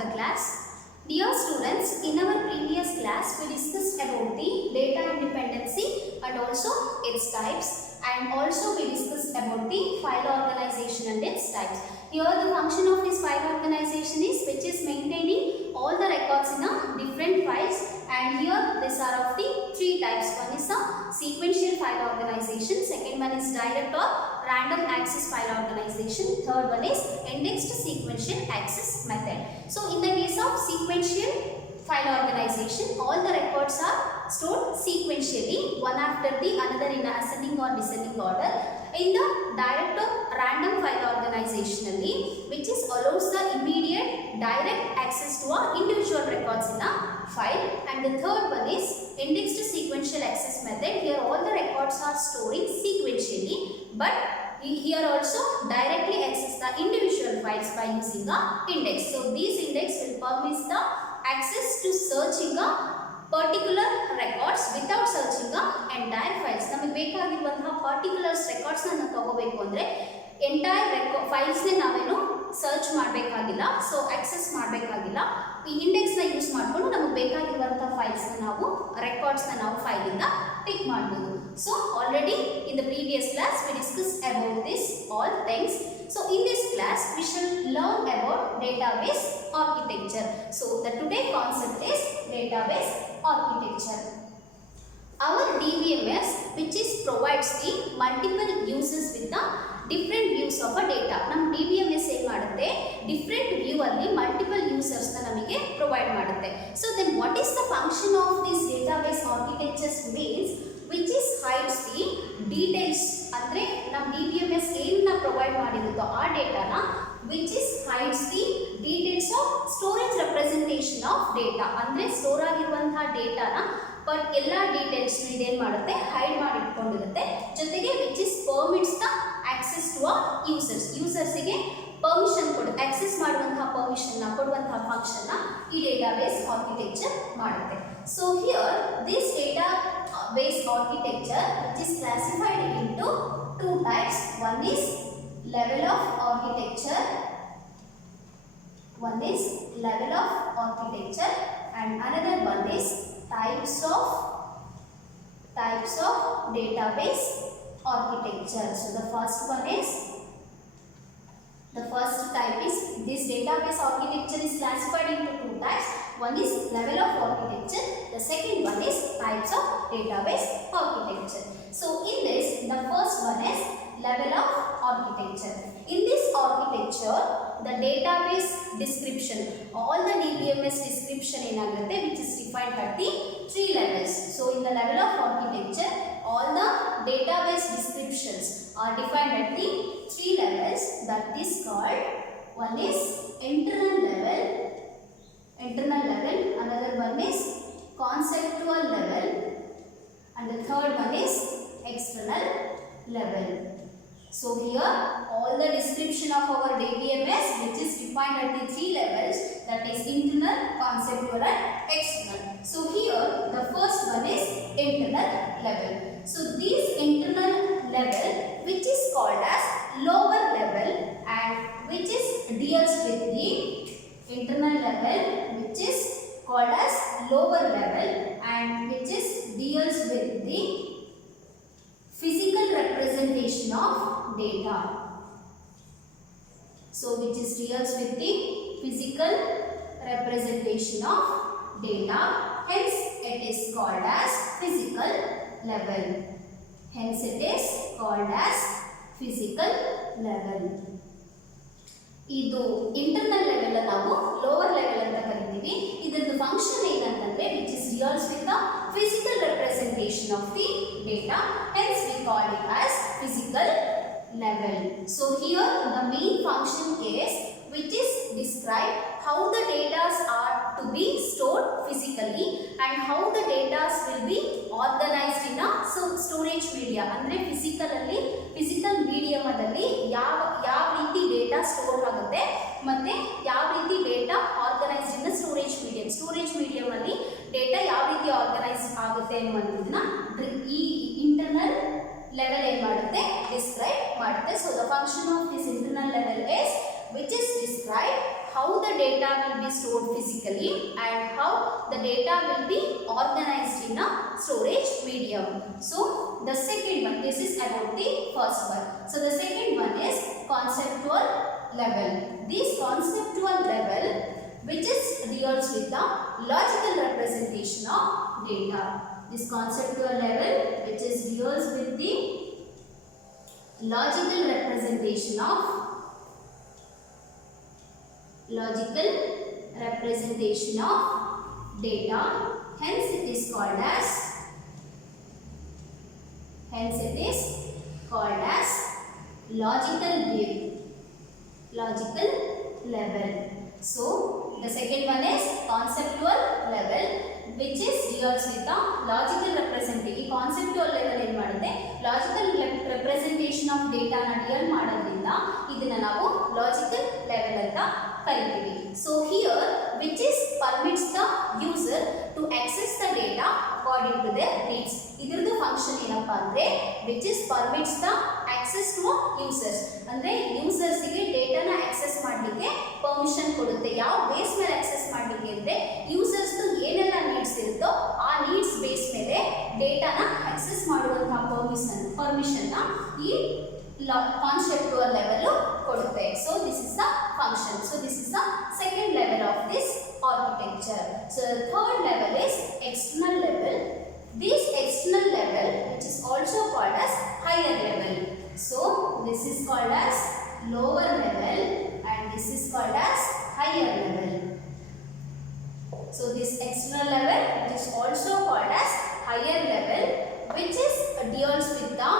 to the class. Dear students, in our previous class we discussed about the data independency and also its types, and also we discussed about the file organization and its types. Here the function of this file organization is which is maintaining all the records in a different files, and here these are of the three types. One is a sequential file organization, second one is direct or random access file organization, third one is indexed sequential access method. So in the case of sequential file organization, all the records are stored sequentially, one after the another in ascending or descending order. In the direct or random file organization, which is allows the immediate direct access to our individual records in a file, and the third one is indexed sequential access method. Here all the records are storing sequentially, but here also directly access the individual files by using a index. So these index will permit the access to searching a particular records without searching the entire files. ನಮಗೆ ಬೇಕಾಗಿರುವಂತಹ particulars records ಅನ್ನು ತಗೋಬೇಕು ಅಂದ್ರೆ entire files ನೇ ನಾವೇನು search ಮಾಡಬೇಕಾಗಿಲ್ಲ, so access ಮಾಡಬೇಕಾಗಿಲ್ಲ. ಈ ಇಂಡೆಕ್ಸ್ ನ ಯೂಸ್ ಮಾಡಿಕೊಂಡು ನಮಗೆ ಬೇಕಾಗಿರುವಂತಹ ಫೈಲ್ಸ್ ನ ನಾವು ರೆಕಾರ್ಡ್ಸ್ ನ ನಾವು ಫೈಲ್ ಇಂದ ಪಿಕ್ ಮಾಡಬಹುದು. So already in the previous class we discussed about this all things. So in this class we shall learn about database architecture. So the today concept is database architecture. Our DBMS which is provides the multiple uses with the different views of a data. ನಮ್ಮ DBMS ಏನು ಮಾಡುತ್ತೆ, different view ಅಲ್ಲಿ multiple users ನ ನಮಗೆ provide ಮಾಡುತ್ತೆ. So then what is the function of this database architecture means which is hides the details. ಅಂದ್ರೆ ನಮ್ಮ DBMS ಏನನ್ನ provide ಮಾಡಿರುತ್ತೋ ಆ ಡೇಟಾನ which is hides the details of storage representation of data. ಅಂದ್ರೆ store ಆಗಿರುವಂತಹ ಡೇಟಾನ but ಎಲ್ಲ details ಇದೇನು ಮಾಡುತ್ತೆ, hide ಮಾಡಿ ಇಟ್ಕೊಂಡಿರುತ್ತೆ. ಜೊತೆಗೆ which is permits the access to a ಯೂಸರ್ಸಿಗೆ ಪರ್ಮಿಷನ್ ಕೊಡುತ್ತೆ, ಆಕ್ಸೆಸ್ ಮಾಡುವಂತಹ ಪರ್ಮಿಷನ್ನ ಕೊಡುವಂತಹ ಫಂಕ್ಷನ್ನ ಈ ಡೇಟಾಬೇಸ್ ಆರ್ಕಿಟೆಕ್ಚರ್ ಮಾಡುತ್ತೆ. So here this database architecture which is classified into two types. One is level of architecture, and another one is types of database architecture. So the first type is this database architecture is classified into two types. One is level of architecture, the second one is types of database architecture. So in this, the first one is level of architecture. In this architecture, the database description, all the DBMS description ಏನಾಗುತ್ತೆ which is defined at the three levels. So in the level of architecture, all the database descriptions are defined at the three levels. That is called, one is internal level, another one is conceptual level, and the third one is external level. So here all the description of our DBMS which is defined at the three levels, that is internal, conceptual and external. So here the first one is internal level. So this internal level which is called as lower level and which is deals with the internal level which is called as lower level and which is deals with the physical representation of data. So which is deals with the physical representation of data, hence it is called as physical level. ಇದು internal level ನಾವು lower level ಅಂತ ಕರಿತೀವಿ. ಇದರದ್ದು function ಏನಂತಂದ್ರೆ which is deals with the physical representation of the data, hence we call it as physical level. So here the main function is which is describe how the data are to be stored physically and how the data will be organized in a storage media. ಅಂದ್ರೆ physical ಮೀಡಿಯಮದಲ್ಲಿ ಯಾವ ರೀತಿ data store ಆಗುತ್ತೆ ಮತ್ತೆ ಯಾವ ರೀತಿ data organised in storage medium ಅಲ್ಲಿ data ಯಾವ ರೀತಿ ಆರ್ಗನೈಸ್ ಆಗುತ್ತೆ ಅನ್ನುವಂಥದ್ದನ್ನ ಈ ಇಂಟರ್ನಲ್ ಲೆವೆಲ್ ಏನು ಮಾಡುತ್ತೆ, ಡಿಸ್ಕ್ರೈಬ್ ಮಾಡುತ್ತೆ. So the function of this internal level is which is describe how the data will be stored physically and how the data will be organized in a storage medium. So the second one, this is about the first one. So the second one is conceptual level. This conceptual level which is deals with the logical representation of data. This conceptual level which is deals with the logical representation of data. Hence it is called as logical level. So the second one is conceptual level which is deals with the logical representation. Conceptual level ಏನು ಮಾಡುತ್ತೆ, logical representation of data ನ deal ಮಾಡೋದ್ರಿಂದ ಇದನ್ನ ನಾವು logical level ಅಂತ ಕರಿತೀವಿ. So here which is permits the user to access the data according to their needs. ಇದರದ್ದು function ಏನಪ್ಪಾ ಅಂದ್ರೆ which is permits the access to users. ಅಂದ್ರೆ ಯೂಸರ್ಸ್ ಗೆ ಡೇಟಾನ ಆಕ್ಸೆಸ್ ಮಾಡಲಿಕ್ಕೆ ಪರ್ಮಿಷನ್ ಕೊಡುತ್ತೆ. ಯಾವ ಬೇಸ್ ಮೇಲೆ ಆಕ್ಸೆಸ್ ಮಾಡಲಿಕ್ಕೆ ಅಂದ್ರೆ ಯೂಸರ್ಸ್ ಏನೆಲ್ಲ ನೀಡ್ಸ್ ಇರುತ್ತೋ ಆ ನೀಡ್ಸ್ ಬೇಸ್ ಮೇಲೆ ಡೇಟಾನ ಆಕ್ಸೆಸ್ ಮಾಡುವಂತಹ ಪರ್ಮಿಷನ್ ನ ಈ conceptual level ಕೊಡುತ್ತೆ. So this is the function. So this is the second level of this architecture. So the third level is external level. This external level which is also called as higher level. So this is called as lower level and this is called as higher level. So this external level which is also called as higher level which is deals with the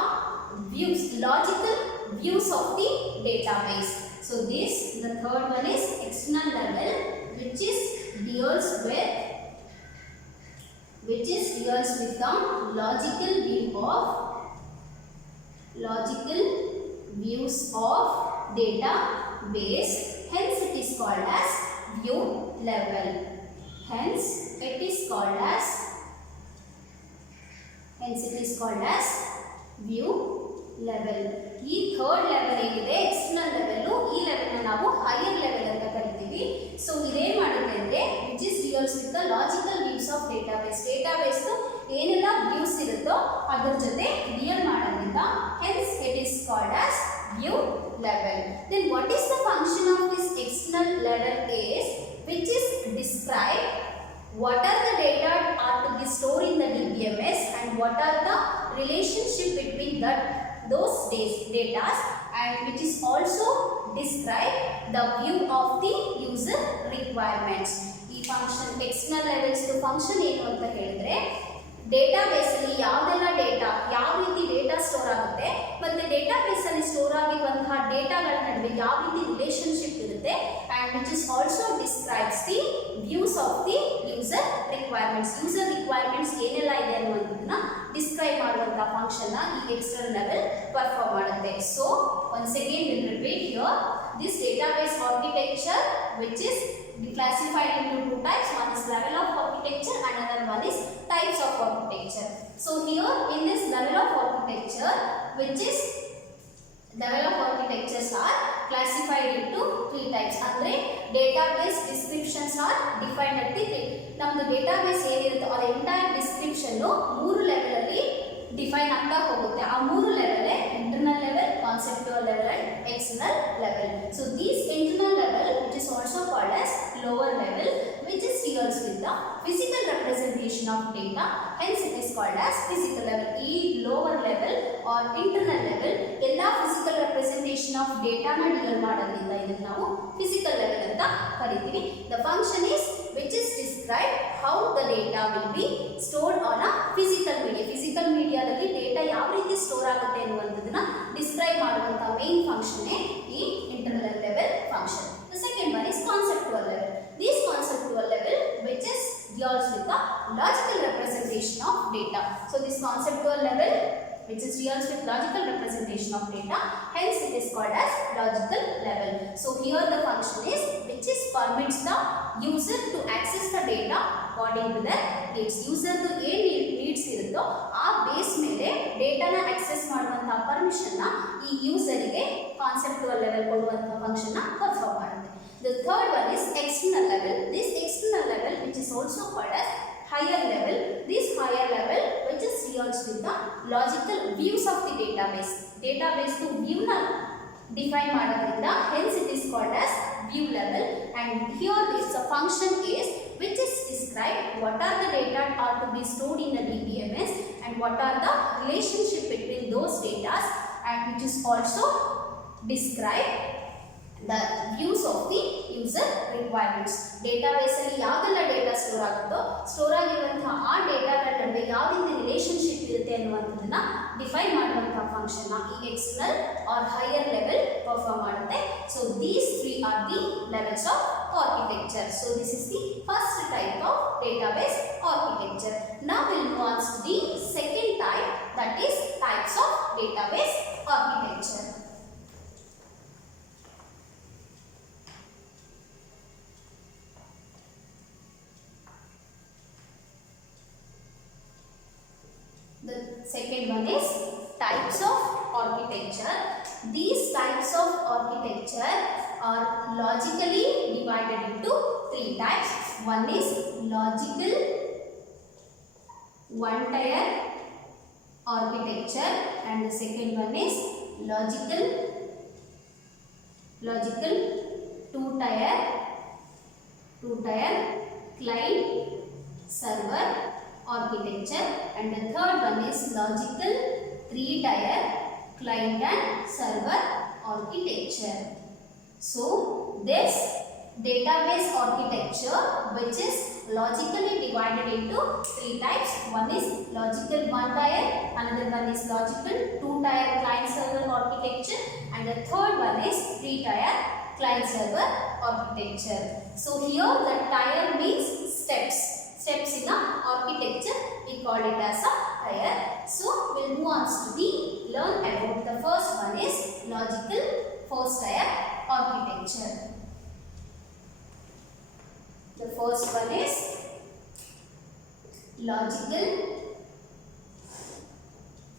logical views of the database. So this, the third one is external level which is deals with the logical views of database. Hence it is called as view level. View level. ಈ third level ಏನಿದೆ external level, ಈ level ನ ನಾವು higher level ಅಂತ ಕರಿತೀವಿ. So ಇದೇನ್ ಮಾಡುತ್ತೆ ಅಂದ್ರೆ which is deals with the logical views of database. Database ಏನೆಲ್ಲ ವ್ಯೂಸ್ ಇರುತ್ತೋ ಅದ್ರ ಜೊತೆ ಡಿಯಲ್ ಮಾಡೋದ್ರಿಂದ hence it is called as view level. Then what is the function of this external level is which is describe what are the data are to be stored in the DBMS and what are the relationship between those data and which is also describe the view of the user requirements. ಈ function external levels function ಏನು ಅಂತ ಹೇಳಿದ್ರೆ database ಅಲ್ಲಿ ಯಾವುದೆಲ್ಲ data ಯಾವ ರೀತಿ data store ಆಗುತ್ತೆ ಮತ್ತೆ ಡೇಟಾಬೇಸ್ ಅಲ್ಲಿ ಸ್ಟೋರ್ ಆಗಿರುವಂತಹ ಡೇಟಾಗಳ ನಡುವೆ ಯಾವ ರೀತಿ ರಿಲೇಶನ್ಶಿಪ್ ಇರುತ್ತೆ and which is also describes the views of the user requirements. User requirements ಏನೆಲ್ಲ ಇದೆ ಅನ್ನುವಂಥದ್ದನ್ನ ಡಿಸ್ಕ್ರೈಬ್ ಮಾಡುವಂತಹ ಫಂಕ್ಷನ್ ನ ಈ ಎಕ್ಸ್ಟರ್ನಲ್ ಲೆವೆಲ್ ಪರ್ಫಾರ್ಮ್ ಮಾಡುತ್ತೆ. So once again we'll repeat here this database architecture which is classified into two types. One is level of architecture, another one is types of architecture. So here in this level of architecture which is level of architectures are classified into three types. Andre database descriptions are defined at the namdu database ಏನಿರುತ್ತೋ ಅದರ entire description ಮೂರು level ಅಲ್ಲಿ define ಆಗ್ತಾ ಹೋಗುತ್ತೆ. ಆ ಮೂರು level internal level, conceptual level and external level. So these internal level which is also called as lower level which is deals with the physical representation of data. Hence it is called as physical level. ಈ lower level or internal level ಎಲ್ಲ physical representation of data ನ deal ಮಾಡೋದ್ರಿಂದ ಇದನ್ನ ನಾವು physical level ಅಂತ ಕರಿತೀವಿ. The function is which is describe how the data will be stored on a physical media. Physical media ದಲ್ಲಿ data ಯಾವ ರೀತಿ ಸ್ಟೋರ್ ಆಗುತ್ತೆ ಅನ್ನುವಂಥದ್ದನ್ನ ಡಿಸ್ಕ್ರೈಬ್ ಮಾಡುವಂತ ಮೇನ್ ಫಂಕ್ಷನ್ ಈ internal level function. The second one is conceptual level. This conceptual level which is deals with the logical representation of data. So this conceptual level which is deals with logical representation of data, hence it is called as logical level. So here the function is which is permits the user to access the data according to their needs. User ದು ಏನು needs ಇರುತ್ತೋ ಆ base ಮೇಲೆ ಡೇಟಾನ access ಮಾಡುವಂತಹ permission ನ ಈ user ಗೆ ಕಾನ್ಸೆಪ್ಟುವಲ್ level ಕೊಡುವಂತಹ ಫಂಕ್ಷನ್ ನ ಪರ್ಫಾರ್ಮ್ ಮಾಡುತ್ತೆ. The third one is external level. This external level, which is also called as higher level. This higher level which is deals with the logical views of the database. Database to view na define ಮಾಡೋದ್ರಿಂದ hence it is called as view level. And here this function is which is describe what are the data are to be stored in the DBMS and what are the relationship between those data, and which is also describe the views of the user requirements. Database ಅಲ್ಲಿ ಯಾವೆಲ್ಲ data store ಆಗುತ್ತೋ store ಆಗಿರುವಂತಹ ಆ ಡೇಟಾಗಳ ನಡುವೆ ಯಾವ ರೀತಿ relationship ಇರುತ್ತೆ ಅನ್ನುವಂಥದ್ದನ್ನ ಡಿಫೈನ್ ಮಾಡುವಂತಹ ಫಂಕ್ಷನ್ ಈ external or higher level perform ಮಾಡುತ್ತೆ. So these three are the levels of architecture. So this is the first type of database architecture. Now we'll move on to the second type, that is types of database architecture. The second one is types of architecture. These types of architecture are logically divided into three types. One is logical one-tier architecture, and the second one is logical two-tier client server architecture, and the third one is logical three-tier client and server architecture. So this database architecture which is logically divided into three types. One is logical one-tier, another one is logical two-tier client server architecture, and the third one is three-tier client server architecture. So here the tier means steps in a architecture, we call it as a tier. So we'll move on to learn about the first one is logical first tier architecture. The first one is logical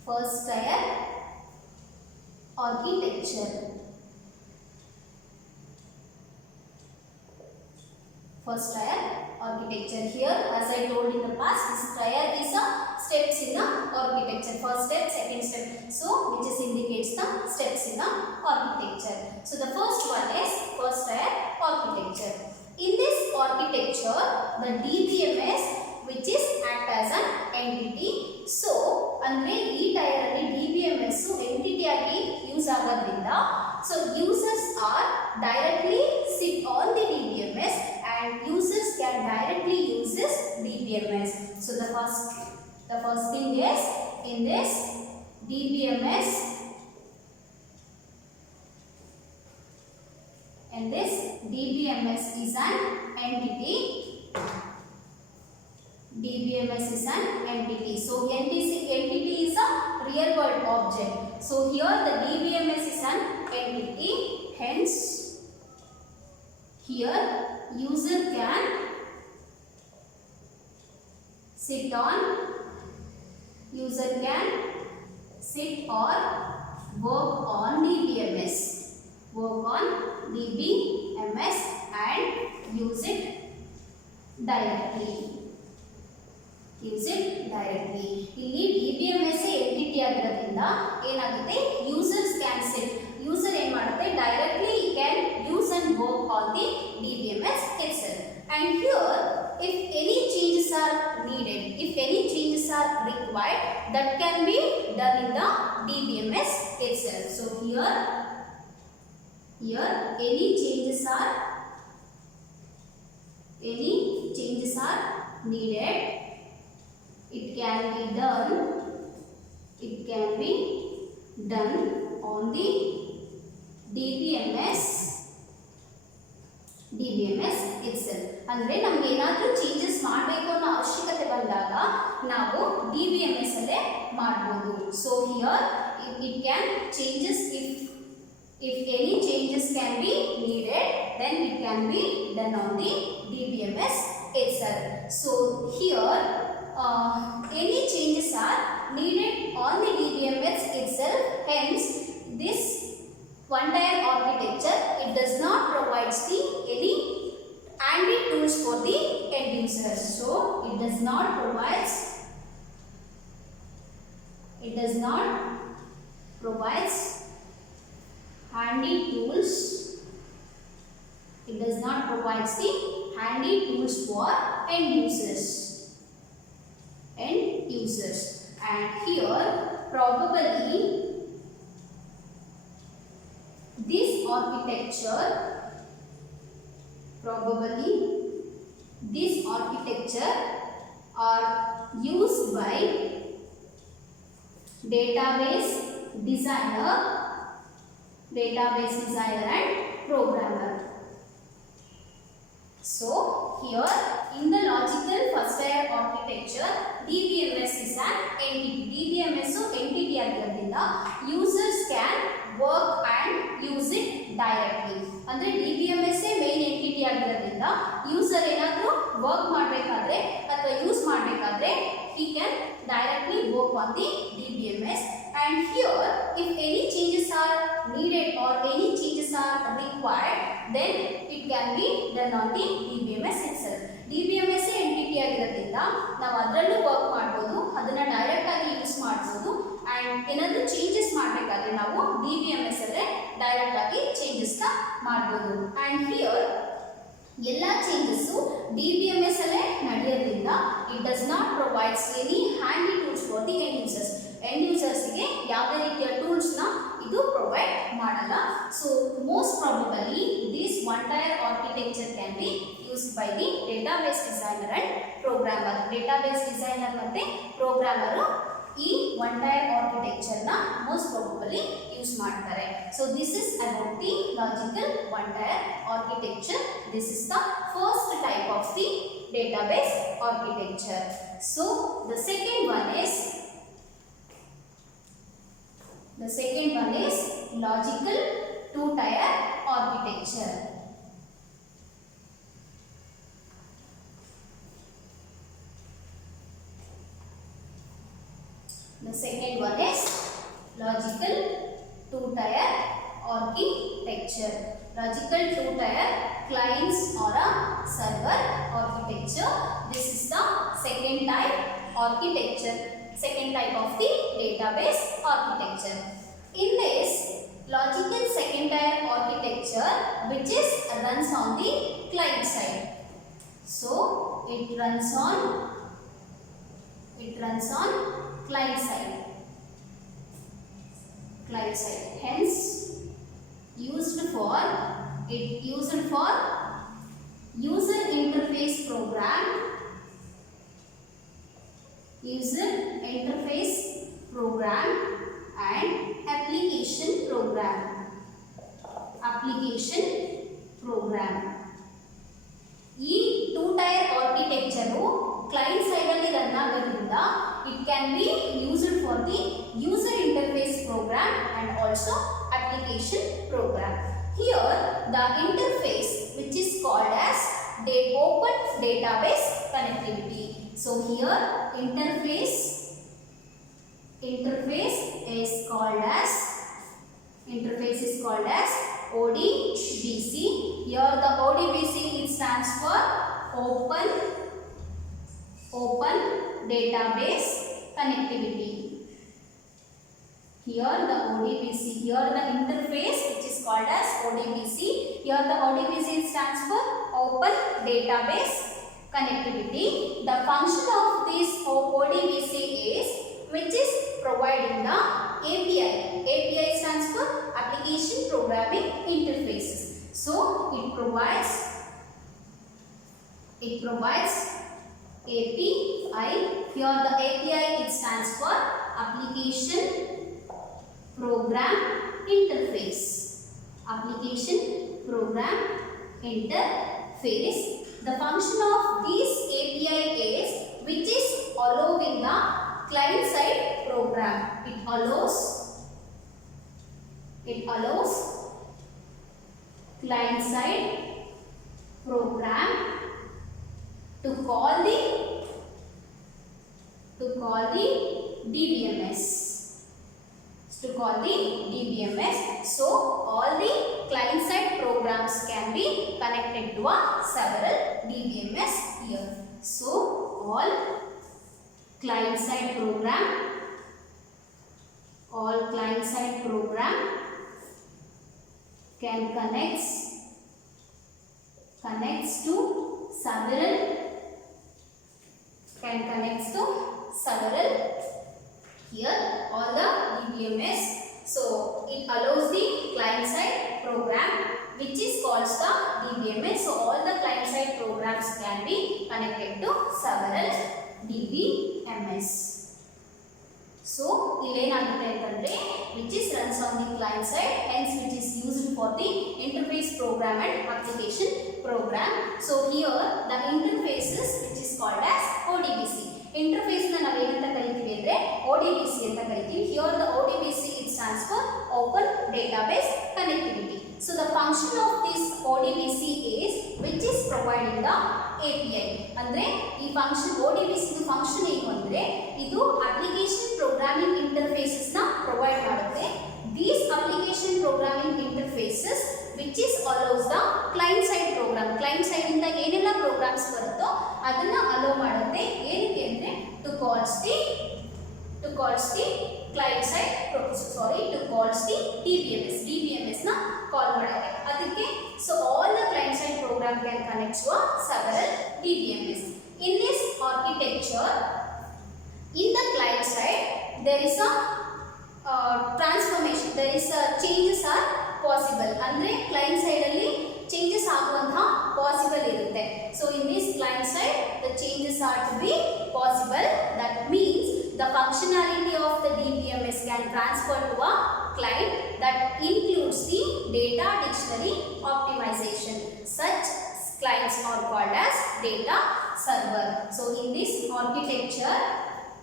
first tier architecture. First tier architecture. Here, as I told in the past, this tier is a steps in the architecture. First step, second step. So which is indicates the steps in the architecture. So the first one is first tier architecture. In this architecture, the DBMS which is act as an entity. So andre ee tier alli DBMS entity agi use agodrinda, so users are directly sit on the DBMS and users can directly use this DBMS. So the first thing is in this DBMS, and this DBMS is an entity. DBMS is an entity. So entity is a real world object. So here the DBMS is an entity. Hence here user can sit or work on DBMS. And use it directly. ಇಲ್ಲಿ DBMS entity ಆಗಿರೋದ್ರಿಂದ ಏನಾಗುತ್ತೆ, users can sit, user ಏನು ಮಾಡುತ್ತೆ directly can use and work on the DBMS itself. And here if any changes are needed, if any changes are required, that can be done in the DBMS itself. So here any changes are needed, it can be done on the DBMS itself. ಅಂದ್ರೆ ನಮಗೆ ಏನಾದರೂ changes ಮಾಡಬೇಕು ಅನ್ನೋ ಅವಶ್ಯಕತೆ ಬಂದಾಗ ನಾವು DBMS ಅಲ್ಲೇ ಮಾಡಬಹುದು. So here it can changes if any changes can be needed, then it can be done on the DBMS itself. So here any changes are needed on the DBMS itself. Hence this one-tier architecture, it does not provide any handy tools for the end users. So it does not provide handy tools. It does not provide the handy tools for end users. And here probably this architecture are used by database designer and programmer. So here in the logical first layer architecture, DBMS is an entity. DBMS entity ಆಗಿರೋದ್ರಿಂದ users can work and use it directly. ಅಂದ್ರೆ DBMS main entity ಆಗಿರೋದ್ರಿಂದ user ಏನಾದರೂ work ಮಾಡಬೇಕಾದ್ರೆ ಅಥವಾ use ಮಾಡಬೇಕಾದ್ರೆ he can directly work on the DBMS. And here if any changes are needed or any changes are required, then it can be done on the DBMS itself. DBMS entity ಆಗಿರೋದ್ರಿಂದ ನಾವು ಅದರಲ್ಲೂ work ಮಾಡಬಹುದು, ಅದನ್ನ direct ಆಗಿ use ಮಾಡಬಹುದು. And ಏನಾದರೂ changes ಮಾಡಬೇಕಾದ್ರೆ ನಾವು DBMS ಅಲ್ಲೇ ಡೈರೆಕ್ಟ್ ಆಗಿ ಚೇಂಜಸ್ ಮಾಡಬಹುದು. ಅಂಡ್ ಹಿಯರ್ ಎಲ್ಲ ಚೇಂಜಸ್ DBMS ಅಲ್ಲೇ ನಡೆಯೋದ್ರಿಂದ it does not provides any handy tools for the end users. End ಯೂಸರ್ಸ್ಗೆ ಯಾವುದೇ ರೀತಿಯ ಟೂಲ್ಸ್ನ ಇದು ಪ್ರೊವೈಡ್ ಮಾಡಲ್ಲ. So most probably this one tier architecture can be used by the database designer and programmer. Database designer ಮತ್ತೆ programmer ಈ one tier architecture ನ most probably use ಮಾಡ್ತಾರೆ. So this is about the logical one tier architecture. This is the first type of the database architecture. So the second one is logical two tier architecture. The second one is logical two-tier architecture. Logical two-tier clients or a server architecture. This is the second type architecture. Second type of the database architecture. In this logical second-tier architecture, which is runs on the client side. So it runs on client side. Hence used for user interface program and application program. ಈ two tyre architecture client side ಅಲ್ಲಿ run ಆಗೋದ್ರಿಂದ it can be used for the user interface program and also application program. Here the interface which is called as open database connectivity. So here interface is called as ODBC. Here the ODBC it stands for open database connectivity. Here the ODBC, here the interface which is called as ODBC. Here the ODBC stands for open database connectivity. The function of this ODBC is which is providing the API. API stands for application programming interfaces. So it provides API. Here the API it stands for application program interface. The function of this API is which is allowing the client side program. It allows client side program to call the DBMS. DBMS. So all the client side programs can be connected to a several DBMS here. So all client side program can connects to several here all the DBMS. So it allows the client side program which is called the DBMS. So all the client side programs can be connected to several DBMS. So which is runs on the client side, hence which is used for the interface program and application program. So here the interfaces which is called as ODBC. Interface na ನಾವು ಏನಂತ ಕರೀತೀವಿ ಅಂದ್ರೆ ODBC ಅಂತ ಕರೀತೀವಿ. Here the ODBC it stands for Open Database Connectivity. So the function of this ODBC is which is providing the API. ಅಂದ್ರೆ ಈ function ODBC ದು function ಏನು ಅಂದ್ರೆ ಇದು ಅಪ್ಲಿಕೇಶನ್ ಪ್ರೋಗ್ರಾಮಿಂಗ್ ಇಂಟರ್ಫೇಸಸ್ ನ ಪ್ರೊವೈಡ್ ಮಾಡುತ್ತೆ. These application programming interfaces which is allows the client side program. Client side ಇಂದ ಏನೆಲ್ಲ ಪ್ರೋಗ್ರಾಮ್ಸ್ ಬರುತ್ತೋ ಅದನ್ನ ಅಲೋ ಮಾಡುತ್ತೆ. ಏನಕ್ಕೆ ಅಂದ್ರೆ to calls the client side to calls the DBMS ನ ಕಾಲ್ ಮಾಡುತ್ತೆ. ಅದಕ್ಕೆ so all the client side program can connect to several DBMS. In this architecture, in the client side there is a transformation, there is a changes are possible. ಅಂದ್ರೆ client side ಅಲ್ಲಿ changes ಆಗುವಂತಹ possible ಇರುತ್ತೆ. So in this client side the changes are to be possible. That means the functionality of the DBMS can transfer to a client that includes the data dictionary optimization. Such clients are called as data server. So in this architecture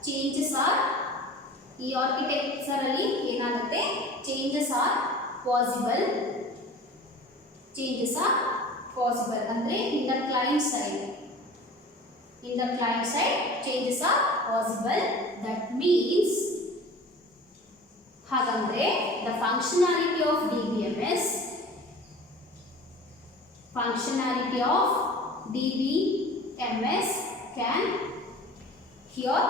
changes are ಈ architecture ಅಲ್ಲಿ ಏನಾಗುತ್ತೆ changes are possible ಅಂದ್ರೆ in the client side changes are possible. That means ಹಾಗಂದ್ರೆ the functionality of DBMS can here.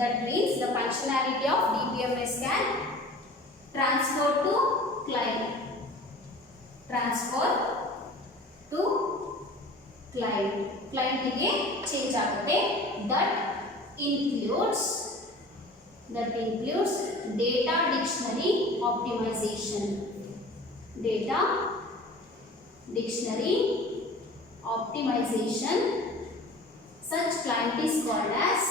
That means the functionality of DBMS can transfer to client. Client ಗೆ change ಆಗುತ್ತೆ. That includes data dictionary optimization. Such client is called as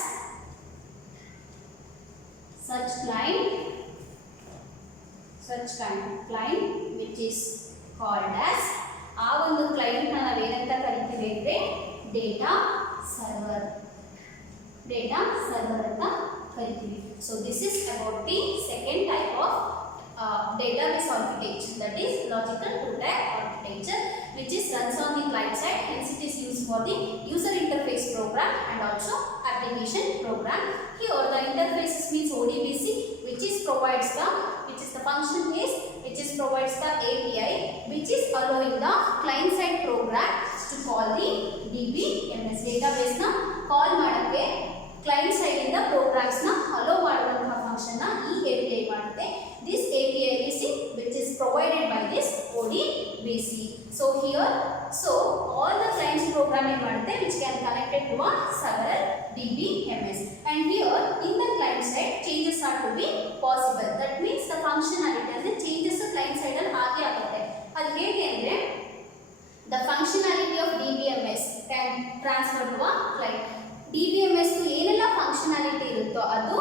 client which is called as ಆ ಒಂದು client ನ ನಾವು ಏನಂತ ಕರೀತೀವಿ ಅಂದ್ರೆ data server ಅಂತ ಕರೀತೀವಿ. So this is about the second type of database architecture, that is logical two-tier architecture, which is runs on the client side, hence it is used for the user interface program and also application program. Here the interfaces means ODBC which is the function is which is provides the API which is allowing the client side program to call the DBMS database na call ಮಾಡಕ್ಕೆ client side ಇಂದ programs na allow ಮಾಡುವಂತ function na ಈ API ಮಾಡುತ್ತೆ. This API is which is provided by this ODBC. So here all the clients programming ಮಾಡುತ್ತೆ which can connected to a several DBMS, and here in the client side changes are to be possible. That means the functionality ಅಂದ್ರೆ changes client side ಅಲ್ಲಿ ಹಾಗೆ ಆಗುತ್ತೆ. ಅದು ಹೇಗೆ ಅಂದ್ರೆ the functionality of DBMS can transfer to a client. DBMS ಏನೆಲ್ಲ functionality ಇರುತ್ತೋ ಅದು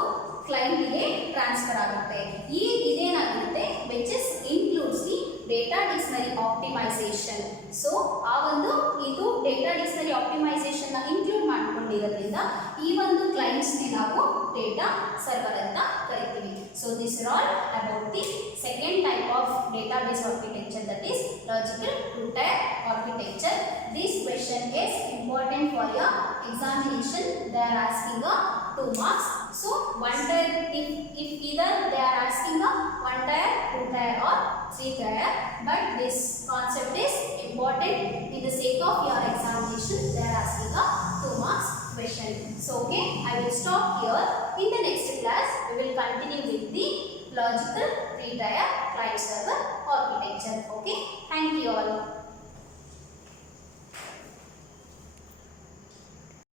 client ಗೆ ಟ್ರಾನ್ಸ್ಫರ್ ಆಗುತ್ತೆ. ಇದೇನಾಗುತ್ತೆ which is includes the data dictionary optimization. So ಆ ಒಂದು ಇದು data dictionary optimization ನ ಇನ್ಕ್ಲೂಡ್ ಮಾಡಿಕೊಂಡಿರೋದ್ರಿಂದ ಈ ಒಂದು ಕ್ಲೈಂಟ್ಸ್ ಗೆ ನಾವು ಡೇಟಾ ಸರ್ವರ್ ಅಂತ ಕರೀತೀವಿ. So these are all about the second type of database architecture, that is logical two-tier architecture. This question is important for your examination. They are asking 2 marks. So one tier, if either they are asking a one tier, two tier or three tier, but this concept is important in the sake of your examination. They are asking a 2 marks question. So okay, I will stop here. In the next class, we will continue with the logical three tier client server architecture.